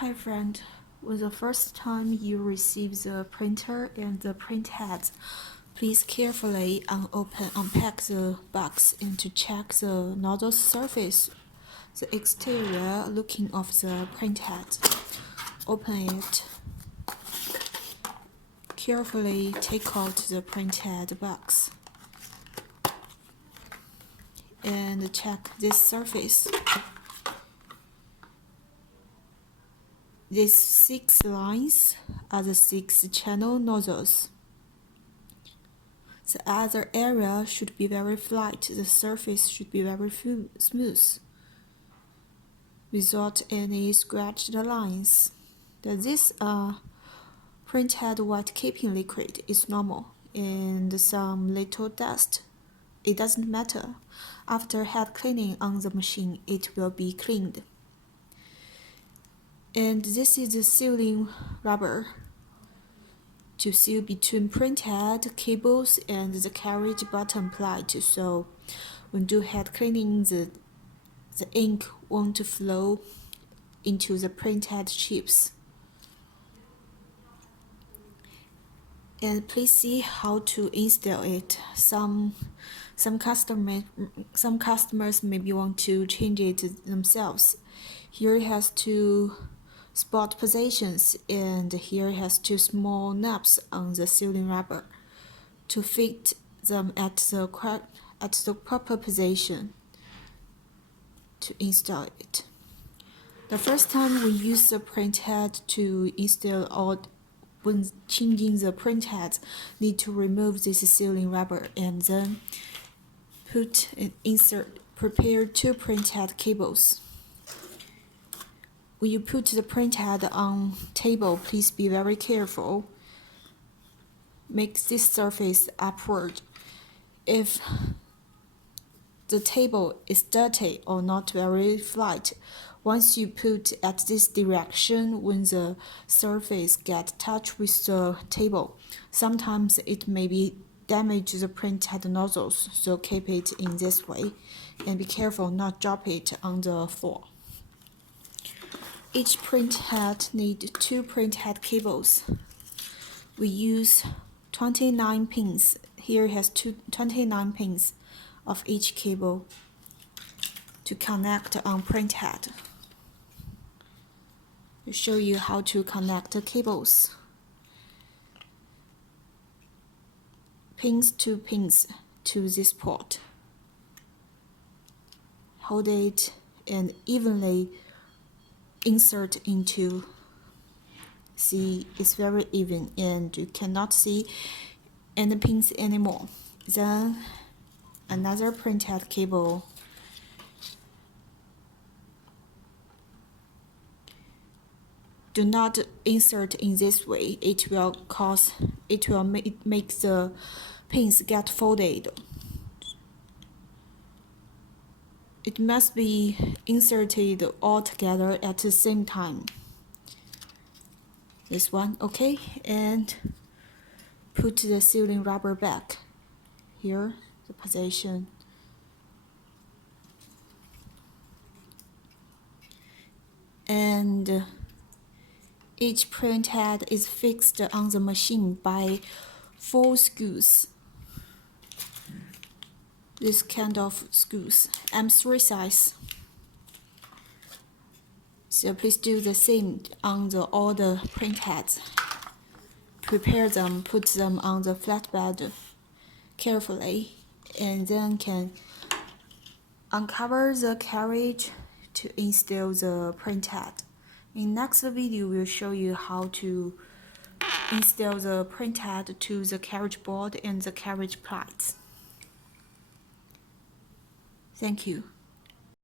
Hi friend, when the first time you receive the printer and the printheads, please carefully unpack the box and to check the nozzle surface, the exterior looking of the printhead. Open it. Carefully take out the printhead box and check this surface. These 6 lines are the 6 channel nozzles. The other area should be very flat, the surface should be very smooth, without any scratched lines. This printhead white keeping liquid is normal, and some little dust. It doesn't matter. After head cleaning on the machine, it will be cleaned. And this is the sealing rubber to seal between printhead cables and the carriage bottom plate, so when do head cleaning, the ink won't flow into the printhead chips. And please see how to install it. Some customers maybe want to change it themselves. Here it has 2 spot positions, and here it has 2 small knobs on the sealing rubber to fit them at the proper position to install it. The first time we use the printhead to install, or when changing the printhead, need to remove this sealing rubber and then put and prepare 2 printhead cables. When you put the printhead on table, please be very careful. Make this surface upward. If the table is dirty or not very flat, once you put at this direction, when the surface gets touched with the table, sometimes it may be damage the printhead nozzles, so keep it in this way and be careful not drop it on the floor. Each printhead needs 2 printhead cables. We use 29 pins. Here it has 29 pins of each cable to connect on printhead. To show you how to connect the cables. Pins to pins to this port. Hold it and evenly insert into. See, it's very even and you cannot see any pins anymore. Then another printhead cable. Do not insert in this way. It will make the pins get folded. It must be inserted all together at the same time. This one, okay, and put the sealing rubber back. Here, the position. And each printhead is fixed on the machine by 4 screws. This kind of screws, M3 size. So please do the same on all the printheads. Prepare them, put them on the flatbed carefully, and then can uncover the carriage to install the printhead. In next video, we'll show you how to install the printhead to the carriage board and the carriage plates. Thank you.